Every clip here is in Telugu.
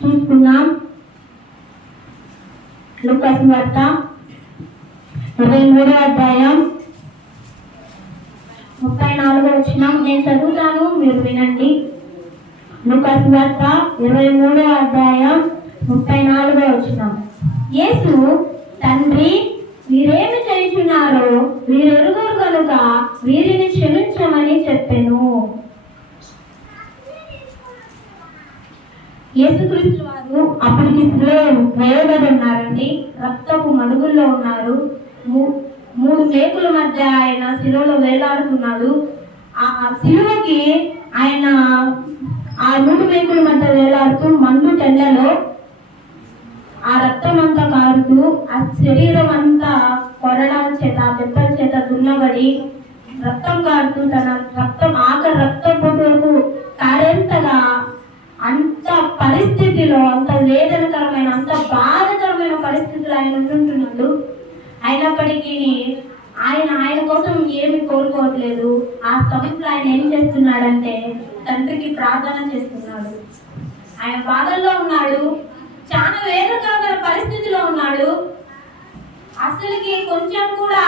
చూసుకున్నాం. లూకా సువార్త 23వ అధ్యాయం 34వ వచనం నేను చదువుతాను, మీరు వినండి. లూకా సువార్త 23వ అధ్యాయం 34వ వచనం. యేసు, తండ్రి, వీరేమి చేయుచున్నారో వీరెరుగరు కనుక వీరిని క్షమించమని చెప్పెను. యేసుక్రీస్తు వారు అప్పటికి వేయబడి ఉన్నారండి. రక్తపు మడుగుల్లో ఉన్నారు. 3 మేకుల మధ్య ఆయన శిలువలో వేలాడుతున్నాడు. ఆ శిలువకి ఆయన ఆ 3 మేకుల మధ్య వేలాడుతూ మండు తెల్లలో ఆ రక్తం అంతా కారుతూ ఆ శరీరం అంతా కొరడాల చేత దెబ్బల చేత దున్నబడి రక్తం కారుతూ తన రక్తం పొట్టుకు కారేంతగా అంత పరిస్థితిలో, అంత వేదనకరమైన, అంత బాధకరమైన పరిస్థితులు ఆయన ఉంటున్నాడు. అయినప్పటికీ ఆయన కోసం ఏమి కోరుకోవట్లేదు. ఆ సమయంలో ఆయన ఏం చేస్తున్నాడంటే తండ్రికి ప్రార్థన చేస్తున్నాడు. ఆయన బాధల్లో ఉన్నాడు, చాలా వేదనకరమైన పరిస్థితిలో ఉన్నాడు. అసలుకి కొంచెం కూడా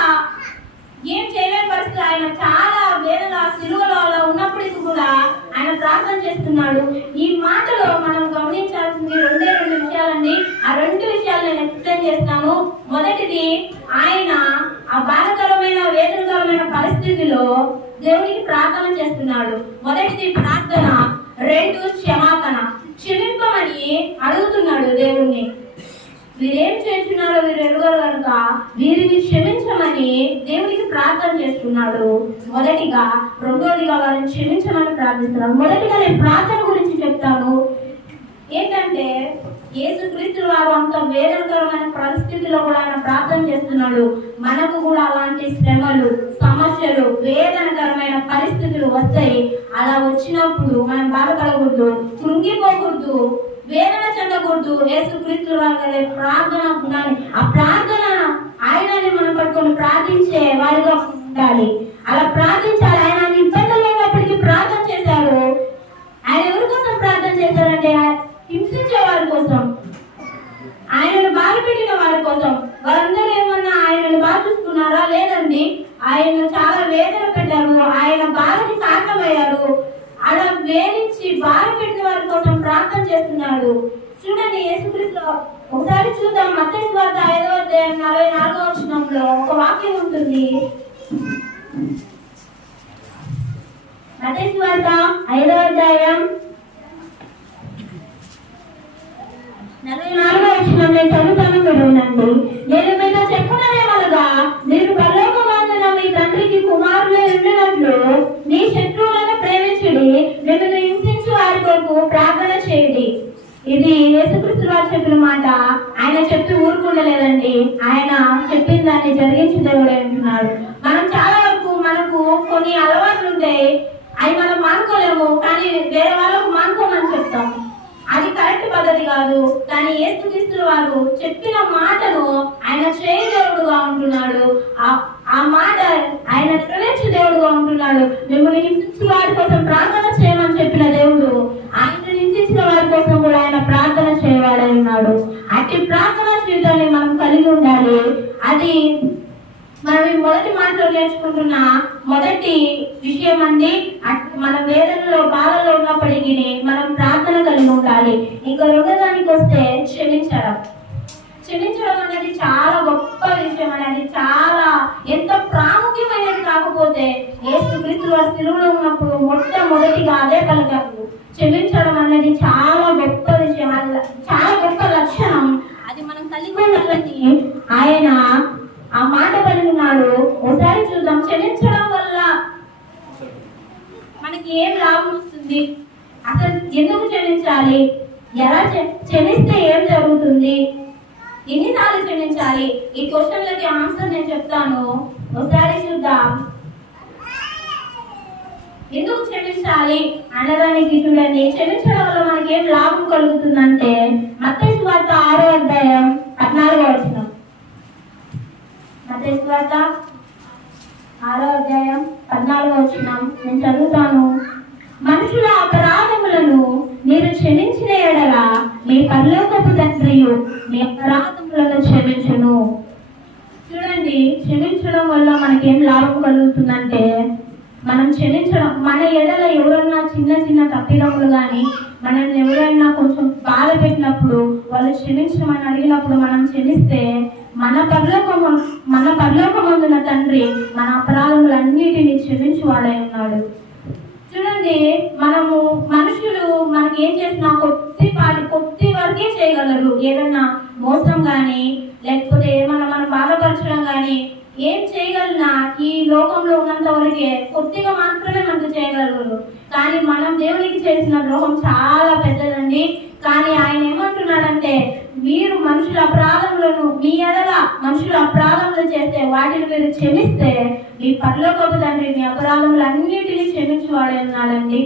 ఏం చేయలేని పరిస్థితి. ఆయన చాలా వేదన సిలువలో ఉన్నప్పటికీ కూడా ఆయన ప్రార్థన చేస్తున్నాడు. ఈ మాటలో మనం గమనించాల్సింది 2 విషయాలండి. ఆ 2 విషయాలు నేను ఎక్స్ప్లెయిన్ చేస్తాను. మొదటిది, ఆయన ఆ బాధకరమైన వేదనకరమైన పరిస్థితిలో దేవునికి ప్రార్థన చేస్తున్నాడు. మొదటిది ప్రార్థన. 2 క్షమాపణ, క్షమింపమని అడుగుతున్నాడు దేవుణ్ణి. వీరేం చేస్తున్నారో వీరు ఎరుగరు కనుక వీరిని క్షమించమని దేవునికి ప్రార్థన చేస్తున్నాడు మొదటిగా. రెండోదిగా వారిని క్షమించమని ప్రార్థిస్తున్నాడు. మొదటిగా నేను ప్రార్థన గురించి చెప్తాను. ఏంటంటే యేసుక్రీస్తు వారు అంత వేదనకరమైన పరిస్థితిలో కూడా ఆయన ప్రార్థన చేస్తున్నాడు. మనకు కూడా అలాంటి శ్రమలు, సమస్యలు, వేదనకరమైన పరిస్థితులు వస్తాయి. అలా వచ్చినప్పుడు మనం బాధపడకూడదు, కృంగిపోకూడదు, వేదన చెందకూడదు. యేసుక్రీస్తు వారి ప్రార్థన ఉండాలి. ఆ ప్రార్థన ఆయనని మనం పట్టుకొని ప్రార్థించే వారిగా ఉండాలి. అలా ప్రార్థించాలి. ఆయన ఇబ్బందులు లేనప్పటికీ ప్రార్థన చేశారు. ఆయన ఎవరి కోసం ప్రార్థన చేశారంటే హింసించే వారి కోసం, ఆయనను బాధ పెట్టిన వారి కోసం. వారందరూ ఏమన్నా ఆయనను బాధ చూసుకున్నారా? లేదండి. ఆయన చాలా వేదన పెట్టారు, ఆయన బాధకి కారణమయ్యారు. అలా వేధించి బాధ పెట్టిన వారి కోసం ప్రార్థన చేస్తున్నాడు. చూడండి, యేసుక్రీస్తు ఒకసారి చూద్దాం. మత్తయి సువార్త 5వ అధ్యాయం 44వ వచనంలో ఒక వాక్యం ఉంటుంది. మత్తయి సువార్త 5వ అధ్యాయం 44వ వచనం నేను చదువుతాను, మీరు వినండి. నేను మీతో చెప్పుకునేమనగా మీరు పరలోకమందున మీ తండ్రికి కుమారులే ఉండినట్లు నీ శత్రువులను ప్రేమించుడి, మిమ్మల్ని హింసించు వారి కొరకు ప్రార్థన చేయండి. ఇది యేసుక్రీస్తు వారు చెప్పిన మాట. ఆయన చెప్పి ఊరుకుండలేదండి. ఆయన చెప్పిన దాన్ని జరిగించి దేవుడే అంటున్నాడు. మనం చాలా వరకు మనకు కొన్ని అలవాట్లు ఉంటాయి, అవి మనం మానుకోలేము. కానీ వేరే వాళ్ళకు మానుకోమని చెప్తాం. అది కరెక్ట్ పద్ధతి కాదు. కానీ యేసుక్రీస్తు వారు చెప్పిన మాటను ఆయన చేయ దేవుడుగా ఉంటున్నాడు. ఆ మాట ఆయన నెరవేర్చే దేవుడుగా ఉంటున్నాడు. మిమ్మల్ని హింసించిన వారి కోసం ప్రార్థన చేయమని చెప్పిన దేవుడు ఆయన హింసించిన వారి కోసం కూడా ఆయన ప్రార్థన చేయవాడై ఉన్నాడు. అట్టి ప్రార్థన జీవితాన్ని మనం కలిగి ఉండాలి. అది మనం ఈ మొదటి మాటలో నేర్చుకుంటున్న మొదటి విషయం అండి. మన వేదనలో బాధల్లో ఉన్నప్పటికీ మనం ప్రార్థన కలిగి ఉండాలి. ఇంకా రెండోదానికి వస్తే క్షమించడం. క్షమించడం అనేది చాలా గొప్ప విషయం అనేది, చాలా ఎంత ప్రాముఖ్యమైనది. కాకపోతే యేసుక్రీస్తు వారు సిలువలో ఉన్నప్పుడు మొట్టమొదటిగా అదే పలికారు. క్షమించడం అనేది చాలా గొప్ప విషయం, అది చాలా గొప్ప లక్షణం. అది మనం కలిగి ఉండాలని ఆయన ఆ మాట పలికినాడు. ఒకసారి చూద్దాం. క్షమించడం వల్ల మనకి ఏం లాభం వస్తుంది? అసలు ఎందుకు క్షమించాలి? ఎలా క్షమిస్తే ఏం జరుగుతుంది? ఎన్నిసార్లు క్షమించాలి? ఈ క్వశ్చన్లకి ఆన్సర్ నేను చెప్తాను. ఒకసారి చూద్దాం. ఎందుకు క్షమించాలి అన్నదానికి చూడండి. క్షమించడం వల్ల మనకి ఏం లాభం కలుగుతుందంటే మత్తయి సువార్త 6వ అధ్యాయం 14వ వచనం. మత్తయి సువార్త 6వ అధ్యాయం 14వ వచనం నేను చదువుతాను. మనుషుల అపరాధములను మీరు క్షమించిన మీ పరలోకపు తండ్రియు మీ అపరాధములను క్షమించును. చూడండి, క్షమించడం వల్ల మనకేం లాభం కలుగుతుందంటే, మనం క్షమించడం, మన ఎడల ఎవరన్నా చిన్న చిన్న తప్పిదములు కానీ మనల్ని ఎవరైనా కొంచెం బాధ పెట్టినప్పుడు వాళ్ళు క్షమించమని అడిగినప్పుడు మనం క్షమిస్తే మన పరలోకమందున తండ్రి మన అపరాధములన్నిటినీ క్షమించువాడై ఉన్నాడు. చూడండి, మనుషులు మనకి ఏం చేసినా కొద్ది వరకే చేయగలరు. ఏదన్నా మోసం కానీ లేకపోతే ఏమన్నా మనం బాధపరచడం కానీ ఏం చేయగలనా ఈ లోకంలో ఉన్నంత వరకే కొద్దిగా మాత్రమే మనకు చేయగలరు. కానీ మనం దేవునికి చేసిన ద్రోహం చాలా పెద్దదండి. కానీ ఆయన ఏమంటున్నాడంటే, మీరు మనుషుల అపరాధములను మీ ఎడల మనుషుల అపరాధములు చేస్తే వాటిని మీరు క్షమిస్తే మీ పరలోకపు తండ్రి మీ అపరాధములన్నిటినీ క్షమించువాడే ఉన్నాడండి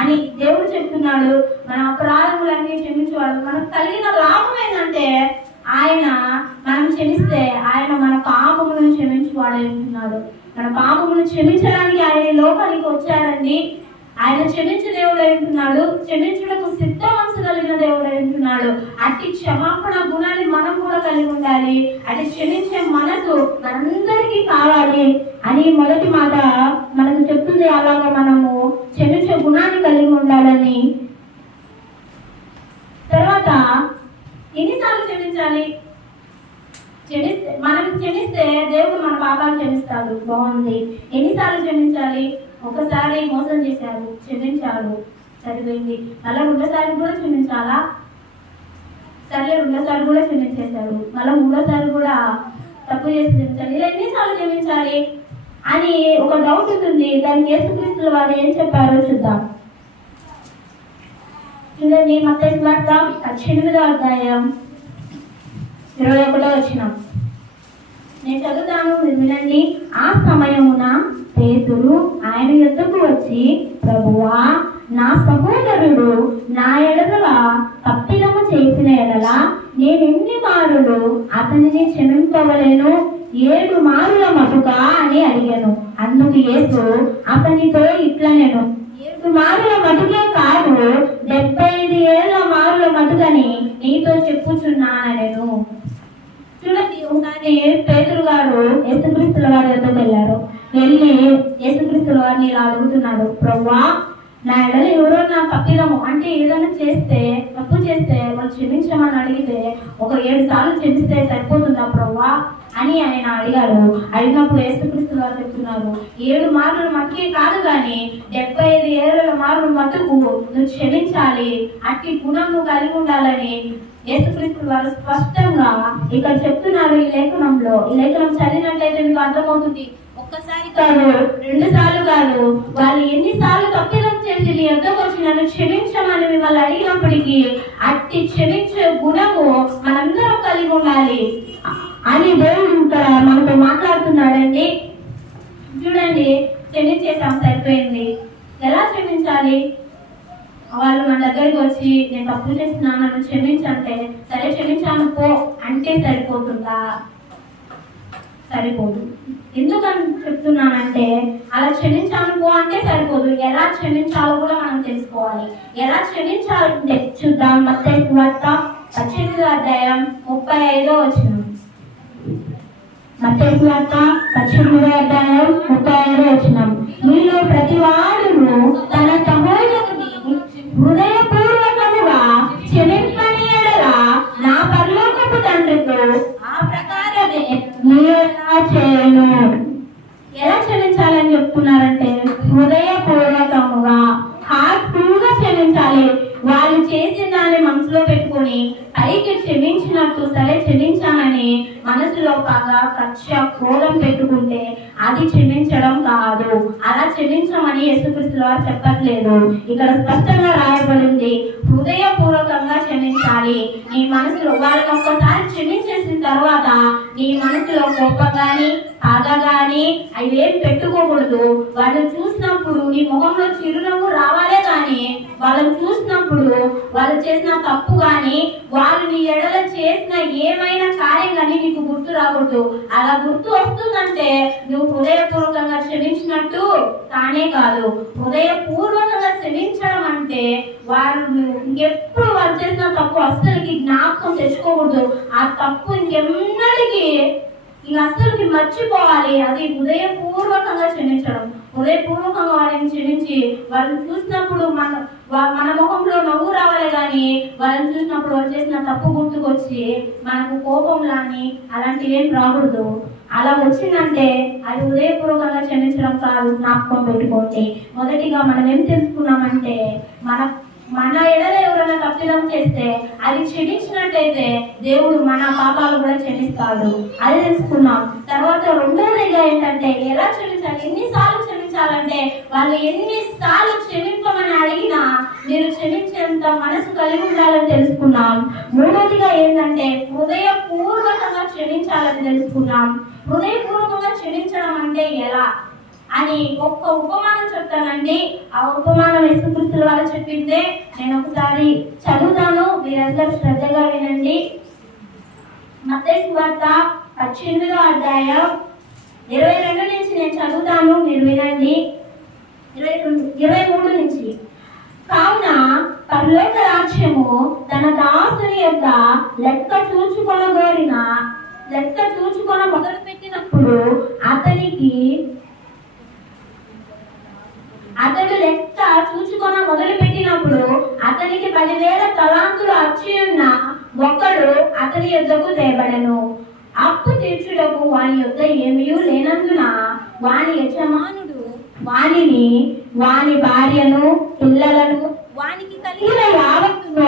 అని దేవుడు చెప్తున్నాడు. మన అపరాధములన్నీ క్షమించువాడు. మనకు కలిగిన లాభం ఏంటంటే, మనం క్షమిస్తే ఆయన మన పాపములను క్షమించువాడే ఉంటున్నాడు. మన పాపములను క్షమించడానికి ఆయన లోకానికి వచ్చాడండి. ఆయన క్షమించే దేవుడు అంటున్నాడు, క్షమించుటకు సిద్ధ మనసు కలిగిన దేవుడు అంటున్నాడు. అట్టి క్షమాపణ గుణాన్ని మనం కూడా కలిగి ఉండాలి. అటు క్షమించే మనసు మనందరికీ కావాలి అని మొదటి మాట మనకు చెప్తుంది. అలాగా మనము క్షమించే గుణాన్ని కలిగి ఉండాలని. తర్వాత ఎన్నిసార్లు క్షమించాలి? మనం క్షమిస్తే దేవుడు మన పాపాలు క్షమిస్తాడు. బాగుంది. ఎన్నిసార్లు క్షమించాలి? ఒకసారి మోసం చేశారు, క్షమించాడు, సరిపోయింది. మళ్ళీ రెండోసారి కూడా క్షమించాలా? సరే, రెండోసారి కూడా క్షమించేశారు, మళ్ళీ మూడోసారి కూడా తప్పు చేసి క్షమించాలి. ఇలా ఎన్నిసార్లు క్షమించాలి అని ఒక డౌట్ ఉంటుంది. దానికి యేసుక్రీస్తుల వారు ఏం చెప్పారో చూద్దాం. చూడండి, మత్తయి సువార్త 18వ అధ్యాయం 21వ వచనం నేను చదువుతాను, వినండి. ఆ సమయమున పేతురు ఆయన యొద్దకు వచ్చి, ప్రభువా, నా సహోదరుడు నా ఎడల తప్పిదము చేసిన ఎడల నేనెన్ని మారులు అతనిని క్షమింపవలేను? 7 మారుల మటుకా అని అడిగాను. అందుకు యేసు అతనితో ఇట్లనెను, 7 మారుల మటుకే కాదు, 75 ఏళ్ల మారుల మటుకని నీతో చెప్పుచున్నానెను. చూడండి, ఒకసారి పేతురు గారు యేసుక్రీస్తుల వారి వద్దకు వెళ్ళారు. వెళ్ళి యేసుక్రీస్తుల వారిని ఇలా అడుగుతున్నాడు, ప్రభువా, నా ఎడల ఎవరో నా తప్పిదము అంటే ఏదైనా తప్పు చేస్తే వాళ్ళు క్షమించమని అడిగితే ఒక 7 సార్లు క్షమిస్తే సరిపోతుందా ప్రభువా అని ఆయన అడిగారు. అడిగినప్పుడు యేసుక్రీస్తు వారు చెప్తున్నారు, 7 మార్లు మట్టుకే కాదు కానీ 75 ఏళ్ల మార్లు మట్టుకు నువ్వు క్షమించాలి, అట్టి గుణం నువ్వు కలిగి ఉండాలని యేసుక్రీస్తు వారు స్పష్టంగా ఇక్కడ చెప్తున్నారు. ఈ లేఖనం చదివినట్లయితే మీకు అర్థమవుతుంది. ఒక్కసారి కాదు, 2 సార్లు కాదు, వాళ్ళు ఎన్నిసార్లు తప్పిదం చేసి నీ యొద్దకు వచ్చి నన్ను క్షమించమని మిమ్మల్ని అడిగినప్పటికీ అట్టి క్షమించే గుణము మనందరం కలిగి ఉండాలి అని దేవుడు ఇక్కడ మనతో మాట్లాడుతున్నాడండి. చూడండి, క్షమించేసాం, సరిపోయింది. ఎలా క్షమించాలి? వాళ్ళు మన దగ్గరికి వచ్చి నేను తప్పు చేస్తున్నాను, నన్ను క్షమించంటే సరే క్షమించాను పో అంటే సరిపోతుందా? సరిపోదు. ఎందుకని చెప్తున్నానంటే, అలా క్షమించాను పో అంటే సరిపోదు. ఎలా క్షమించాలో కూడా మనం తెలుసుకోవాలి. ఎలా క్షమించాలంటే చూద్దాం. మత్తయి సువార్త 18వ అధ్యాయం 35వ వచనం. మత్తయి సువార్త 18వ అధ్యాయం 35వ వచనం. మీలో ప్రతి వాడును తన సహోదరుని హృదయపూర్వకముగా క్షమింపని ఎడల నా పరలోకపు తండ్రితో ఆ ప్రకారమే మీరు ఎలా చేయను. ఎలా క్షమించాలని చెప్తున్నారంటే, హృదయపూర్వకముగా హార్ట్ఫుల్గా క్షమించాలి. వాళ్ళు చేసిన దాన్ని మనసులో పెట్టుకుని పైకి క్షమించినట్టు సరే క్షమించానని మనసులో పగ, కక్ష, క్రోధం పెట్టుకుంటే అది క్షమించడం కాదు. అలా క్షమించమని యేసుక్రీస్తు వారు చెప్పట్లేదు. ఇక్కడ స్పష్టంగా రాయబడింది, హృదయపూర్వకంగా క్షమించాలి. నీ మనసులో వాళ్ళని ఒక్కసారి క్షమించేసిన తర్వాత నీ మనసులో కోపం కానీ, తాగగాని అవి ఏం పెట్టుకోకూడదు. వాళ్ళని చూసినప్పుడు నీ ముఖంలో చిరునవ్వు రావాలే కానీ వాళ్ళని చూసినప్పుడు వాళ్ళు చేసిన తప్పు కానీ వాళ్ళు నీ ఎడల చేసిన ఏమైనా కార్యం కానీ నీకు గుర్తు రాకూడదు. అలా గుర్తు వస్తుందంటే నువ్వు హృదయపూర్వకంగా క్షమించినట్టు కానే కాదు. హృదయపూర్వకంగా క్షమించడం అంటే వాళ్ళు ఇంకెప్పుడు వాళ్ళు చేసిన తప్పు అస్సలకి జ్ఞాపకం తెచ్చుకోకూడదు. ఆ తప్పు ఇంకెన్నటికి అస్సలకి మర్చిపోవాలి. అది హృదయపూర్వకంగా క్షమించడం. హృదయపూర్వకంగా వాళ్ళని క్షమించి వాళ్ళని చూసినప్పుడు మన ముఖంలో నవ్వు రావాలి కానీ వాళ్ళని చూసినప్పుడు వాళ్ళు చేసిన తప్పు గుర్తుకొచ్చి మనకు కోపం లాని అలాంటివి ఏం రాకూడదు. అలా వచ్చిందంటే అది హృదయపూర్వకంగా క్షమించడం కాదు. జ్ఞాపకం పెట్టుకోండి. మొదటిగా మనం ఏం తెలుసుకున్నామంటే మన ఎడల ఎవరైనా తప్పిదం చేస్తే అది క్షమించినట్టయితే దేవుడు మన పాపాలు కూడా క్షమిస్తాడు. అది తెలుసుకున్నాం. తర్వాత రెండోదిగా ఏంటంటే ఎలా క్షమించాలి, ఎన్నిసార్లు క్షమించాలంటే వాళ్ళు ఎన్నిసార్లు క్షమించమని అడిగినా మీరు క్షమించేంత మనసు కలిగి ఉండాలని తెలుసుకున్నాం. మూడోదిగా ఏంటంటే హృదయపూర్వకంగా క్షమించాలని తెలుసుకున్నాం. హృదయపూర్వకంగా క్షమించడం అంటే ఎలా అని ఒక్క ఉపమానం చెప్తానండి. ఆ ఉపమానం యేసుక్రీస్తు వారు చెప్పిందే నేను ఒకసారి చదువుతాను, మీరందరూ శ్రద్ధగా వినండి. మత్తయి సువార్త 18వ అధ్యాయం 22 నుంచి నేను చదువుతాను, మీరు వినండి. 23 నుంచి. కావున పరలోక రాజ్యము తన దాసుని యొక్క లెక్క చూచుకొన మొదలు పెట్టినప్పుడు అతడు లెక్క చూచుకొన మొదలు పెట్టినప్పుడు అతనికి 10,000 తలాంతులు అచ్చి ఉన్న ఒకడు అతని యొద్దకు తేబడెను. అప్పు తీర్చుటకు వాని యొద్ద ఏమీ లేనందున వాని యజమానుడు వానిని, వాని భార్యను, పిల్లలను, వానికి కలిగిన యావత్తును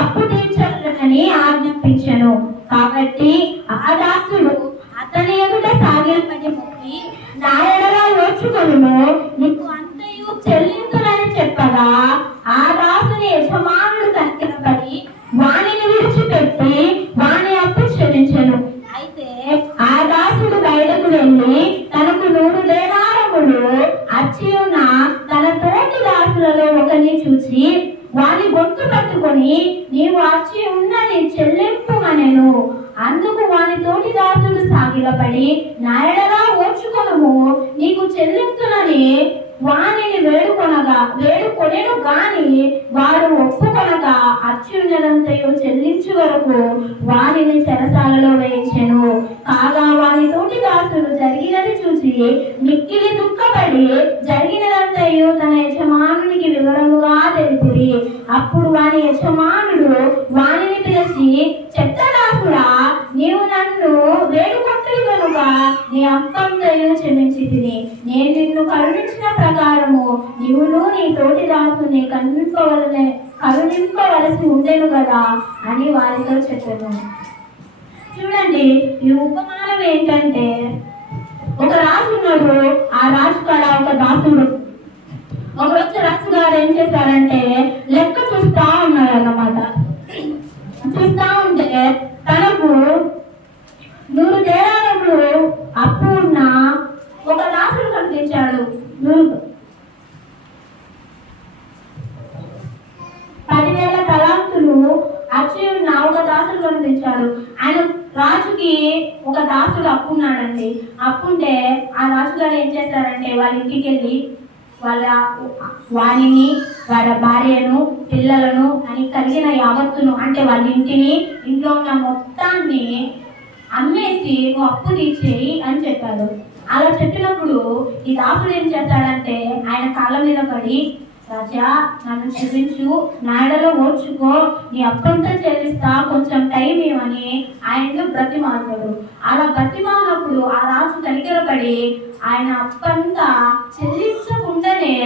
అప్పు తీర్చాలని ఆజ్ఞాపించెను. కాబట్టి ఆ దాసుడు అతని ఎదుట సాగిలపడి మొక్కి, నా ఎడల ఓర్చుకొనుము, నీకు అంతయు చెల్లించునని చెప్పగా ఆ దాసుని యజమానుడు కనికరపడి వానిని విడిచిపెట్టి వాని అప్పు చెల్లించెను. అయితే ఆ దాసుడు బయటకు వెళ్ళి తనకు 100 దేనారములు అచ్చి ఉన్న తన తోటి దాసులలో ఒకరిని చూసి వాని గొంతు పట్టుకొని, నీవు అచ్చి ఉన్నది చెల్లింపుమనెను. అందుకు వాని తోటి దాసుడు సాగిలపడి, నా ఎడల ఓర్చుకొనుము, నీకు చెల్లించునని వానిని వేడుకొనెను గాని వాడు ఒప్పుకొనగా అచ్యున్నదంతయు చెల్లించు వరకు వానిని చెరసాలలో వేయించెను. కాగా వాని తోటి దాసుడు జరిగినది చూసి మిక్కిలి దుఃఖపడి జరిగినదంతయు తన యజమానునికి వివరముగా తెలిపిరి. అప్పుడు వాని యజమానుడు వానిని పిలిచి, చెత్తదాసుడా, నీవు నన్ను వేడుకొంటివి కనుక నీ అప్పంతయు క్షమించితిని. నేను నిన్ను కరుణించిన ప్రకారము నీవును నీ తోటి దాసుని కరుణింపవలసి ఉండేను కదా అని వారితో చెప్పాను. చూడండి, ఈ ఉపమానం ఏంటంటే ఒక రాజు ఉన్నాడు. ఆ రాజు కాడ ఒక దాసుడు. ఒకరోజు రాజు గారు ఏం చేశారంటే లెక్క చూస్తా ఉన్నారు అన్నమాట. చూస్తా ఉంటే తనకు 100 దేనారములు అప్పు ఉన్న ఒక దాసుడు కనిపించాడు. 10,000 తలాంతులు అచ్చి ఉన్న ఒక దాసుడు కనిపించాడు. ఆయన రాజుకి ఒక దాసుడు అప్పున్నాడండి. అప్పుంటే ఆ రాజుగారు ఏం చేశారంటే వాళ్ళ ఇంటికి వెళ్ళి వారిని, వాళ్ళ భార్యను, పిల్లలను అని కలిగిన యావత్తును, అంటే వాళ్ళ ఇంటిని, ఇంట్లో ఉన్న మొత్తాన్ని అమ్మేసి నువ్వు అప్పు తీర్చేయి అని చెప్పాడు. అలా చెప్పినప్పుడు ఈ దాసుడు ఏం చేస్తాడంటే ఆయన కాళ్ళ మీద పడి, రాజా నన్ను క్షమించు, నా ఎడల ఓర్చుకో, నీ అప్పంతా చెల్లిస్తా, కొంచెం టైం ఇవ్వని ఆయనను బ్రతిమాలుతాడు. అలా బ్రతిమాలినప్పుడు ఆ రాజు కనికరపడి ఆయన అప్పంతా చెల్లించకుండానే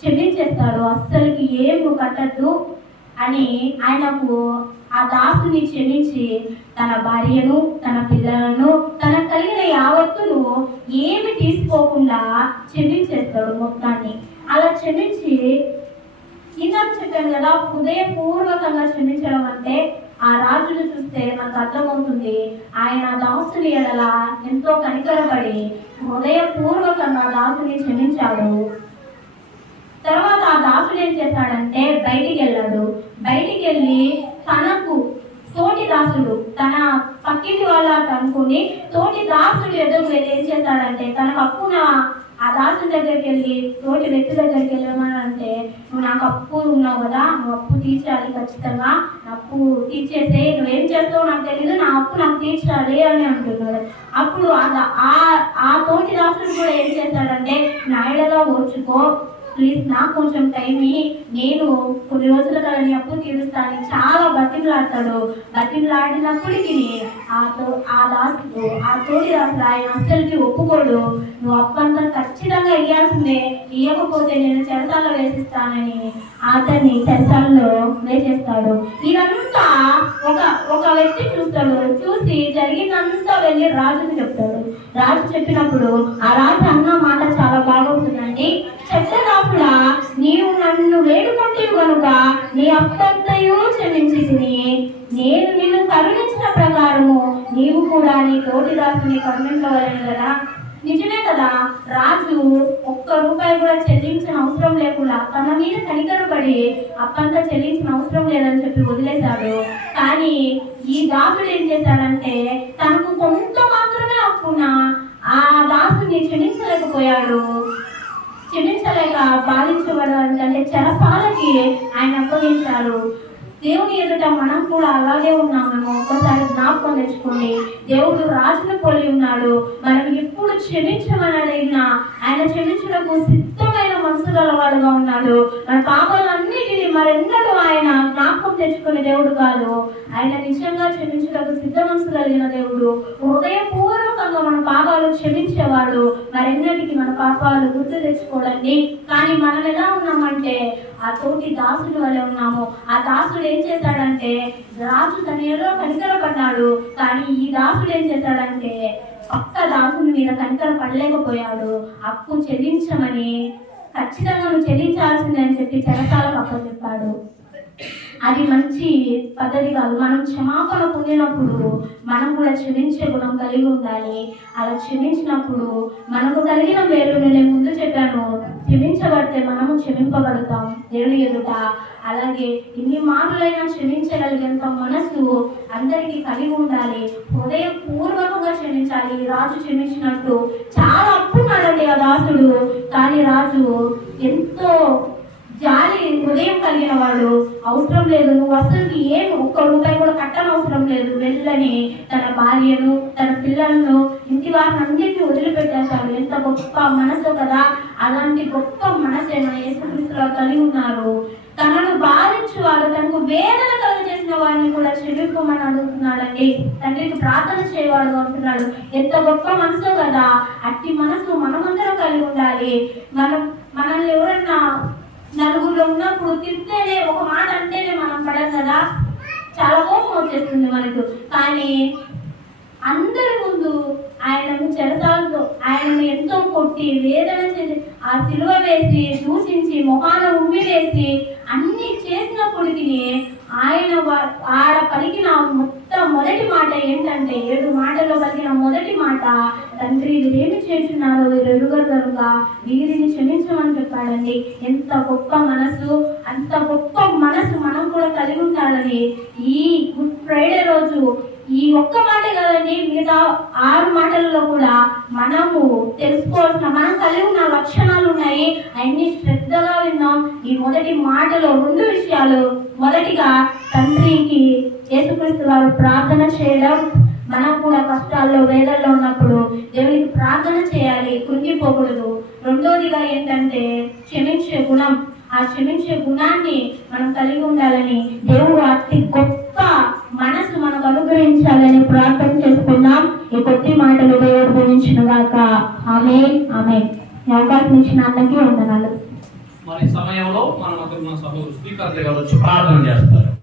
చెల్లించేస్తాడు. అస్సలకి ఏం నువ్వు కట్టద్దు అని ఆయనకు ఆ దాసుని క్షమించి తన భార్యను, తన పిల్లలను, తన కలిగిన యావత్తును ఏమి తీసుకోకుండా క్షమించేస్తాడు మొత్తాన్ని. అలా క్షమించి, ఇందాక చెప్పాను కదా, హృదయపూర్వకంగా క్షమించడం అంటే ఆ రాజును చూస్తే మనకు అర్థమవుతుంది, ఆయన దాసుని ఎడల ఎంతో కనికరపడి హృదయపూర్వకంగా దాసుని క్షమించాడు. తర్వాత ఆ దాసుడు ఏం చేశాడంటే బయటికి వెళ్ళాడు. బయటికి వెళ్ళి తనకు తోటి దాసుడు, తన పక్కింటి వాళ్ళ అనుకుని తోటి దాసుడు ఎదురు వెళ్ళి ఏం చేశాడంటే తనకు అప్పున ఆ దాసుని దగ్గరికి వెళ్ళి తోటి వ్యక్తి దగ్గరికి వెళ్ళమనంటే, నువ్వు నాకు అప్పు ఉన్నావు కదా, నువ్వు అప్పు తీర్చాలి, ఖచ్చితంగా అప్పు తీర్చేసే, నువ్వేం చేస్తావో నాకు తెలియదు, నా అప్పు నాకు తీర్చాలి అని అంటున్నాడు. అప్పుడు ఆ తోటి దాసుడు కూడా ఏం చేశాడంటే, నాయడగా ఓర్చుకో, ప్లీజ్ నాకు కొంచెం టైం, నేను కొన్ని రోజుల కదా నీ అప్పు తీరుస్తాను చాలా బతిమలాడతాడు. బతిమలాడినప్పటికీ ఆ తోటి దాసుడు ఆయన అస్సలకి ఒప్పుకోడు. నువ్వు అప్పంతా ఖచ్చితంగా ఇవ్వాల్సిందే, ఇవ్వకపోతే నేను చెరసాలలో వేసిస్తానని అతన్ని చెరసాలలో వేసేస్తాడు. ఇదంతా ఒక వ్యక్తి చూస్తాడు. చూసి జరిగిందంతా వెళ్ళి రాజుకి చెప్తాడు. రాజు చెప్పినప్పుడు ఆ రాజు అన్న మాట చాలా బాగుంటుందండి. చెడ్డదాసుడా, నీవు నన్ను వేడుకుంటేవి కనుక నీ అప్పంతయు క్షమించి నేను నిన్ను కరుణించిన ప్రకారము నీవు కూడా నీ తోటి దాసుని కరుణించవలను కదా. నిజమే కదా, రాజు ఒక్క రూపాయి కూడా చెల్లించిన అవసరం లేకుండా తన మీద కనికరపడి అప్పంతా చెల్లించిన అవసరం లేదని చెప్పి వదిలేశాడు. కానీ ఈ దాసుడు ఏం చేశాడంటే తనకు కొంత మాత్రమే అప్పున ఆ దాసుని క్షమించలేకపోయాడు. క్షమించలేక బాధించబడాలంటే చెరసాలకి ఆయన అప్పగించారు. దేవుని ఎదుట మనం కూడా అలాగే ఉన్నామేమో ఒక్కసారి జ్ఞాపకం తెచ్చుకోండి. దేవుడు రాజును పోలి ఉన్నాడు. మనం ఎప్పుడు క్షమించమని అడిగినా ఆయన క్షమించడానికి సిద్ధమైన మనసు గలవాడుగా ఉన్నాడు. మన పాపాలన్నిటినీ మరెన్నడూ ఆయన జ్ఞాపకం తెచ్చుకునే దేవుడు కాదు. ఆయన నిజంగా క్షమించడానికి సిద్ధ మనసు కలిగిన దేవుడు. హృదయపూర్వకంగా మన పాపాలు క్షమించేవాడు. మరెన్నటికి మన పాపాలు గుర్తు తెచ్చుకోడండి. కానీ మనం ఎలా ఉన్నామంటే ఆ తోటి దాసుడు వల్ల ఉన్నాము. ఆ దాసుడు ఏం చేశాడంటే రాజు తన ఏదో కనికరపడ్డాడు. కానీ ఈ దాసుడు ఏం చేశాడంటే పక్క దాసుని మీద కనికర పడలేకపోయాడు. అప్పు చెల్లించమని, ఖచ్చితంగా నువ్వు చెల్లించాల్సిందే అని చెప్పి చెరసాలకు అప్పచెప్పాడు. అది మంచి పద్ధతి కాదు. మనం క్షమాపణ పొందినప్పుడు మనం కూడా క్షమించే గుణం కలిగి ఉండాలి. అలా క్షమించినప్పుడు మనకు కలిగిన మేలు, నేను ముందు చెప్పాను, క్షమించబడితే మనము క్షమింపబడతాం దేవుని ఎదుట. అలాగే ఇన్ని మాటలైనా క్షమించగలిగేంత మనసు అందరికీ కలిగి ఉండాలి. హృదయపూర్వకంగా క్షమించాలి. రాజు క్షమించినట్టు చాలా అప్పున్నాడండి ఆ దాసుడు. కానీ రాజు ఎంతో జాలి హృదయం కలిగిన వాడు. అవసరం లేదు, నువ్వు అసలు ఏం ఒక్క రూపాయి కూడా కట్టనవసరం లేదు, వెళ్ళని తన భార్యను, తన పిల్లలను, ఇంటి వారిని అందరినీ వదిలిపెట్టేశాడు. ఎంత గొప్ప మనసు కదా. అలాంటి గొప్ప మనసే మన యేసుక్రీస్తులో కలిగి ఉన్నారు. తనను బాధించేవాడు, తనకు వేదన కలుగజేసిన వారిని కూడా క్షమింపమని అడుగుతున్నాడండి. తండ్రికి ప్రార్థన చేయవాడు అంటున్నాడు. ఎంత గొప్ప మనసు కదా. అట్టి మనసు మనమందరం కలిగి ఉండాలి. మనల్ని ఎవరన్నా నలుగురిలో ఉన్నప్పుడు తింటేనే, ఒక మాట అంటేనే మనం పడం కదా, చాలా కోపం వచ్చేస్తుంది మనకు. కానీ అందరి ముందు ఆయనను చెరసాలతో ఆయనను ఎంతో కొట్టి వేదన చేసి ఆ సిలువ వేసి దూషించి మొహాన ఉమ్మి వేసి అన్ని చేసినప్పటికీ ఆయన ఆడ పలికిన మొదటి మాట ఏంటంటే, 7 మాటల్లో పలికిన మొదటి మాట, తండ్రి వీరేమి చేస్తున్నారో వీరు ఎరుగరు కనుక వీరిని క్షమించమని చెప్పాడండి. ఎంత గొప్ప మనసు, అంత గొప్ప మనసు మనం కూడా కలిగి ఉండాలని ఈ గుడ్ ఫ్రైడే రోజు ఈ ఒక్క మాటే కదండి, మిగతా 6 మాటలలో కూడా మనము తెలుసుకోవాల్సిన, మనం కలిగి ఉన్న లక్షణాలు ఉన్నాయి. అన్ని శ్రద్ధగా విన్నాం. ఈ మొదటి మాటలో 2 విషయాలు. మొదటిగా తండ్రికి యేసుక్రీస్తు వారు ప్రార్థన చేయడం. మనం కూడా కష్టాల్లో వేదనలో ఉన్నప్పుడు దేవునికి ప్రార్థన చేయాలి, కృంగిపోకూడదు. రెండోదిగా ఏంటంటే క్షమించే గుణం. ఆ క్షమించే గుణాన్ని మనం కలిగి ఉండాలని, దేవుడు అతి గొప్ప మనసు మనకు అనుగ్రహించాలని ప్రార్థన చేసుకుందాం. ఈ కొద్ది మాటలు దేవుడు గురించిన గాక. ఆమేన్ ఆమేన్. అవకాశం ఇచ్చిన అందరికీ వందనాలు. మరి సమయంలో మన సభ స్పీకర్ గారు వచ్చి ప్రార్థన చేస్తారు.